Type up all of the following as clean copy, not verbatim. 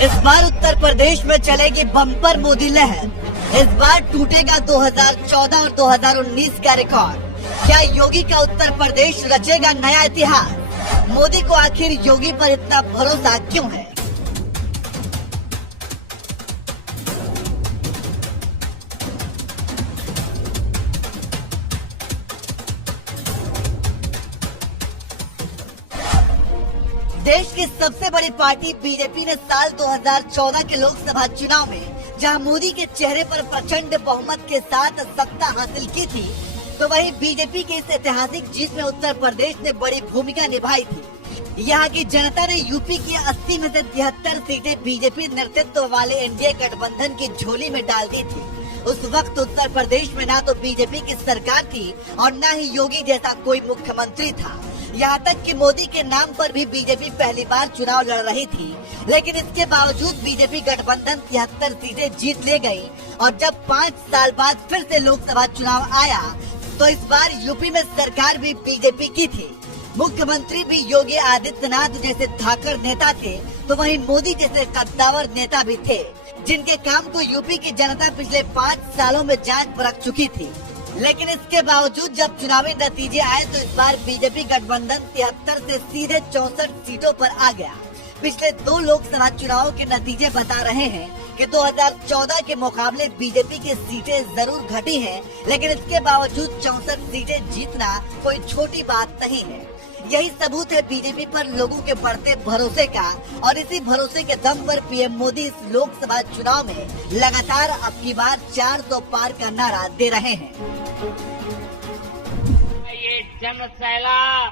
इस बार उत्तर प्रदेश में चलेगी बम्पर मोदी लहर। इस बार टूटेगा 2014 और 2019 का रिकॉर्ड। क्या योगी का उत्तर प्रदेश रचेगा नया इतिहास? मोदी को आखिर योगी पर इतना भरोसा क्यों है? देश की सबसे बड़ी पार्टी बीजेपी ने साल 2014 के लोकसभा चुनाव में जहां मोदी के चेहरे पर प्रचंड बहुमत के साथ सत्ता हासिल की थी, तो वहीं बीजेपी की इस ऐतिहासिक जीत में उत्तर प्रदेश ने बड़ी भूमिका निभाई थी। यहाँ की जनता ने यूपी की 80 में से 73 सीटें बीजेपी नेतृत्व वाले एनडीए गठबंधन की झोली में डाल दी थी। उस वक्त उत्तर प्रदेश में ना तो बीजेपी की सरकार थी और न ही योगी जैसा कोई मुख्यमंत्री था। यहाँ तक कि मोदी के नाम पर भी बीजेपी पहली बार चुनाव लड़ रही थी, लेकिन इसके बावजूद बीजेपी गठबंधन 73 सीटें जीत ले गई। और जब 5 साल बाद फिर से लोकसभा चुनाव आया, तो इस बार यूपी में सरकार भी बीजेपी की थी। मुख्यमंत्री भी योगी आदित्यनाथ जैसे धाकड़ नेता थे, तो वहीं मोदी जैसे कद्दावर नेता भी थे, जिनके काम को यूपी की जनता पिछले 5 सालों में जांच परख चुकी थी। लेकिन इसके बावजूद जब चुनावी नतीजे आए, तो इस बार बीजेपी गठबंधन 73 से सीधे 64 सीटों पर आ गया। पिछले 2 लोकसभा चुनावों के नतीजे बता रहे हैं कि 2014 के मुकाबले बीजेपी की सीटें जरूर घटी हैं, लेकिन इसके बावजूद 64 सीटें जीतना कोई छोटी बात नहीं है। यही सबूत है बीजेपी पर लोगों के बढ़ते भरोसे का, और इसी भरोसे के दम पर पीएम मोदी इस लोकसभा चुनाव में लगातार अब की बार 400 पार का नारा दे रहे हैं। ये जन सैलाब,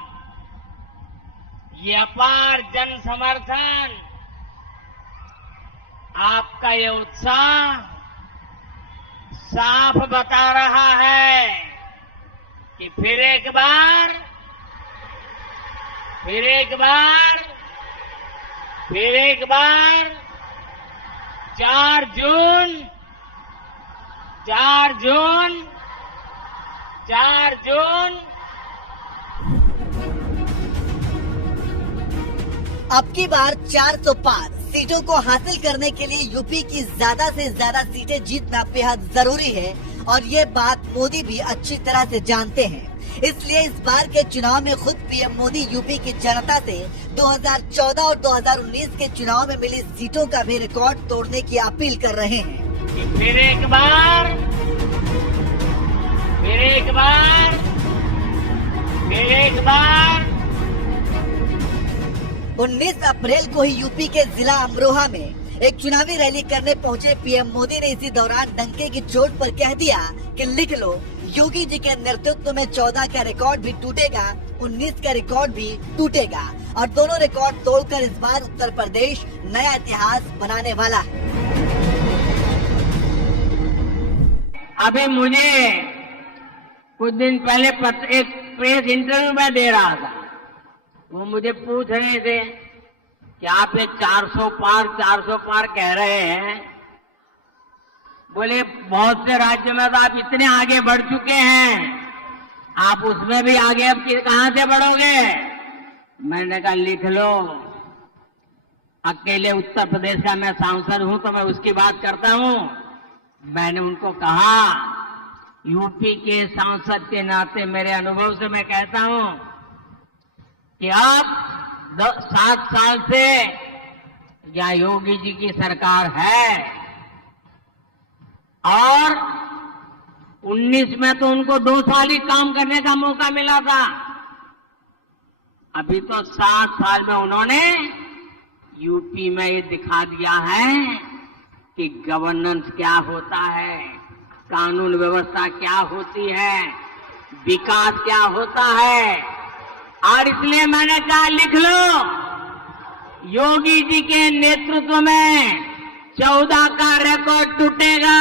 ये अपार जन समर्थन, आपका ये उत्साह साफ बता रहा है कि फिर एक बार 4 जून अब की बार 400 पार सीटों को हासिल करने के लिए यूपी की ज्यादा से ज्यादा सीटें जीतना बेहद जरूरी है, और ये बात मोदी भी अच्छी तरह से जानते हैं। इसलिए इस बार के चुनाव में खुद पीएम मोदी यूपी की जनता से 2014 और 2019 के चुनाव में मिली सीटों का भी रिकॉर्ड तोड़ने की अपील कर रहे हैं। फिर एक बार 19 अप्रैल को ही यूपी के जिला अमरोहा में एक चुनावी रैली करने पहुंचे पीएम मोदी ने इसी दौरान डंके की चोट पर कह दिया कि लिख लो, योगी जी के नेतृत्व में 14 का रिकॉर्ड भी टूटेगा, 19 का रिकॉर्ड भी टूटेगा, और दोनों रिकॉर्ड तोड़कर इस बार उत्तर प्रदेश नया इतिहास बनाने वाला है। अभी मुझे कुछ दिन पहले एक प्रेस इंटरव्यू में दे रहा था, वो मुझे पूछ रहे थे कि आप ये 400 पार कह रहे हैं, बोले बहुत से राज्यों में तो आप इतने आगे बढ़ चुके हैं, आप उसमें भी आगे अब कहां से बढ़ोगे? मैंने कहा लिख लो, अकेले उत्तर प्रदेश का मैं सांसद हूं तो मैं उसकी बात करता हूं। मैंने उनको कहा, यूपी के सांसद के नाते मेरे अनुभव से मैं कहता हूं कि अब 7 साल से या योगी जी की सरकार है, और 19 में तो उनको 2 साल ही काम करने का मौका मिला था। अभी तो 7 साल में उन्होंने यूपी में ये दिखा दिया है कि गवर्नेंस क्या होता है, कानून व्यवस्था क्या होती है, विकास क्या होता है। और इसलिए मैंने कहा लिख लो, योगी जी के नेतृत्व में 14 का रिकॉर्ड टूटेगा,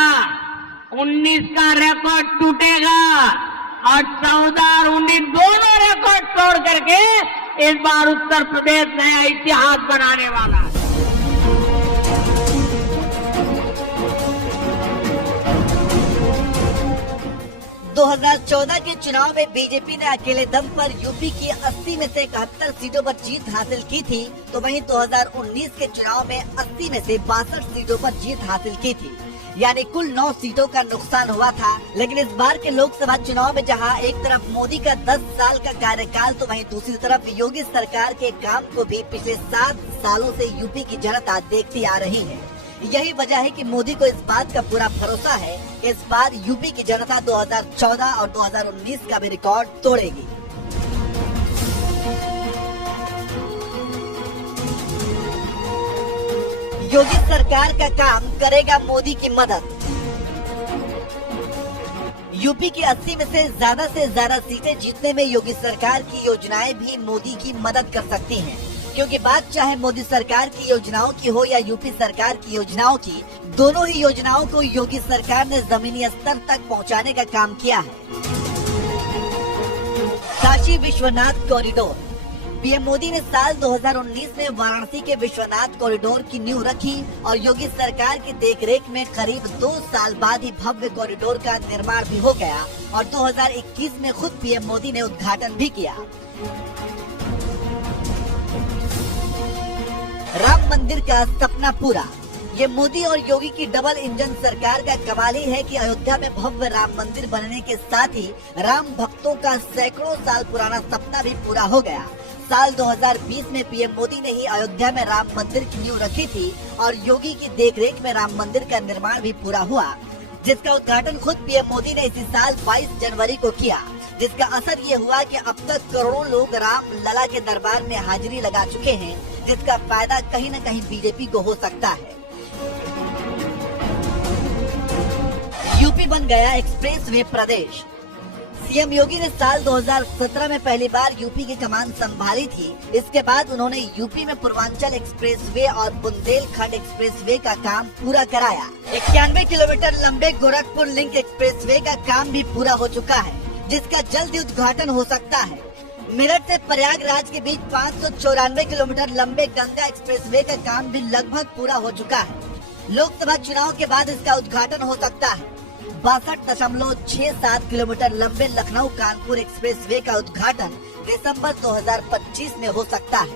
19 का रिकॉर्ड टूटेगा, और 14 और 19 दोनों रिकॉर्ड तोड़ करके इस बार उत्तर प्रदेश नया इतिहास बनाने वाला है। 2014 2014 के चुनाव में बीजेपी ने अकेले दम पर यूपी की 80 में से 71 सीटों पर जीत हासिल की थी, तो वहीं 2019 के चुनाव में 80 में से 62 सीटों पर जीत हासिल की थी, यानी कुल 9 सीटों का नुकसान हुआ था। लेकिन इस बार के लोकसभा चुनाव में जहां एक तरफ मोदी का 10 साल का कार्यकाल, तो वहीं दूसरी तरफ योगी सरकार के काम को भी पिछले 7 सालों से यूपी की जनता देखती आ रही है। यही वजह है कि मोदी को इस बात का पूरा भरोसा है कि इस बार यूपी की जनता 2014 और 2019 का भी रिकॉर्ड तोड़ेगी। योगी सरकार का काम करेगा मोदी की मदद। यूपी की 80 में से ज्यादा सीटें जीतने में योगी सरकार की योजनाएं भी मोदी की मदद कर सकती हैं, क्योंकि बात चाहे मोदी सरकार की योजनाओं की हो या यूपी सरकार की योजनाओं की, दोनों ही योजनाओं को योगी सरकार ने जमीनी स्तर तक पहुंचाने का काम किया है। काशी विश्वनाथ कॉरिडोर। पीएम मोदी ने साल 2019 में वाराणसी के विश्वनाथ कॉरिडोर की नींव रखी और योगी सरकार की देखरेख में करीब 2 साल बाद ही भव्य कॉरिडोर का निर्माण भी हो गया और 2021 में खुद पीएम मोदी ने उद्घाटन भी किया। राम मंदिर का सपना पूरा। ये मोदी और योगी की डबल इंजन सरकार का कमाल ही है कि अयोध्या में भव्य राम मंदिर बनने के साथ ही राम भक्तों का सैकड़ों साल पुराना सपना भी पूरा हो गया। साल 2020 में पीएम मोदी ने ही अयोध्या में राम मंदिर की नींव रखी थी और योगी की देखरेख में राम मंदिर का निर्माण भी पूरा हुआ, जिसका उद्घाटन खुद पीएम मोदी ने इसी साल 22 जनवरी को किया, जिसका असर ये हुआ कि अब तक करोड़ों लोग राम लला के दरबार में हाजिरी लगा चुके हैं, जिसका फायदा कहीं न कहीं बीजेपी को हो सकता है। यूपी बन गया एक्सप्रेस वे प्रदेश। सीएम योगी ने साल 2017 में पहली बार यूपी की कमान संभाली थी। इसके बाद उन्होंने यूपी में पूर्वांचल एक्सप्रेसवे और बुंदेलखंड एक्सप्रेसवे का काम पूरा कराया। 91 किलोमीटर लंबे गोरखपुर लिंक एक्सप्रेसवे का काम भी पूरा हो चुका है, जिसका जल्द उद्घाटन हो सकता है। मेरठ से प्रयागराज के बीच 594 किलोमीटर लंबे गंगा एक्सप्रेसवे का काम भी लगभग पूरा हो चुका है। लोकसभा चुनाव के बाद इसका उद्घाटन हो सकता है। 62.67 किलोमीटर लंबे लखनऊ कानपुर एक्सप्रेसवे का उद्घाटन दिसंबर 2025 में हो सकता है।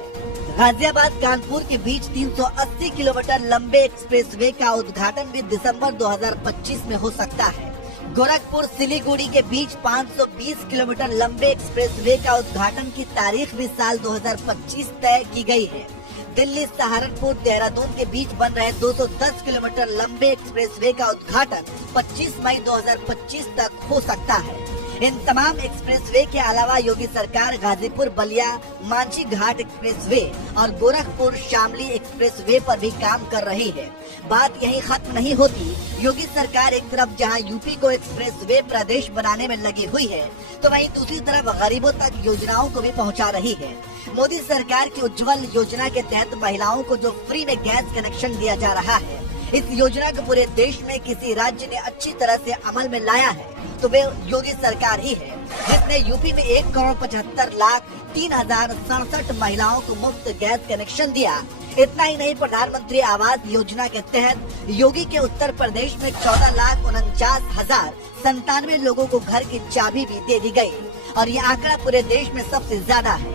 गाजियाबाद कानपुर के बीच 380 किलोमीटर लंबे एक्सप्रेसवे का उद्घाटन भी दिसंबर 2025 में हो सकता है। गोरखपुर सिलीगुड़ी के बीच 520 किलोमीटर लंबे एक्सप्रेसवे का उद्घाटन की तारीख भी साल 2025 तय की गई है। दिल्ली सहारनपुर देहरादून के बीच बन रहे 210 किलोमीटर लंबे एक्सप्रेसवे का उद्घाटन 25 मई 2025 तक हो सकता है। इन तमाम एक्सप्रेसवे के अलावा योगी सरकार गाजीपुर बलिया मांझी घाट एक्सप्रेसवे और गोरखपुर शामली एक्सप्रेसवे पर भी काम कर रही है। बात यही खत्म नहीं होती। योगी सरकार एक तरफ जहां यूपी को एक्सप्रेसवे प्रदेश बनाने में लगी हुई है, तो वहीं दूसरी तरफ गरीबों तक योजनाओं को भी पहुंचा रही है। मोदी सरकार की उज्जवल योजना के तहत महिलाओं को जो फ्री में गैस कनेक्शन दिया जा रहा है, इस योजना को पूरे देश में किसी राज्य ने अच्छी तरह से अमल में लाया है तो वे योगी सरकार ही है, जिसने यूपी में 1,75,03,067 महिलाओं को मुफ्त गैस कनेक्शन दिया। इतना ही नहीं, प्रधानमंत्री आवास योजना के तहत योगी के उत्तर प्रदेश में 14,49,097 लोगों को घर की चाबी भी दे दी गई और ये आंकड़ा पूरे देश में सबसे ज्यादा है।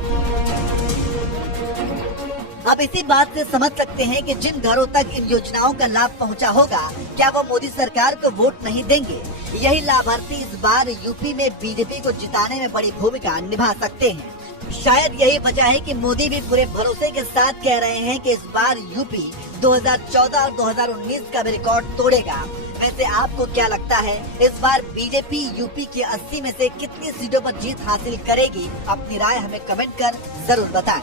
अब इसी बात से समझ सकते हैं कि जिन घरों तक इन योजनाओं का लाभ पहुंचा होगा, क्या वो मोदी सरकार को वोट नहीं देंगे? यही लाभार्थी इस बार यूपी में बीजेपी को जिताने में बड़ी भूमिका निभा सकते हैं। शायद यही वजह है कि मोदी भी पूरे भरोसे के साथ कह रहे हैं कि इस बार यूपी 2014 और 2019 का भी रिकॉर्ड तोड़ेगा। वैसे आपको क्या लगता है, इस बार बीजेपी यूपी की 80 में से कितनी सीटों पर जीत हासिल करेगी? अपनी राय हमें कमेंट कर जरूर बताएं।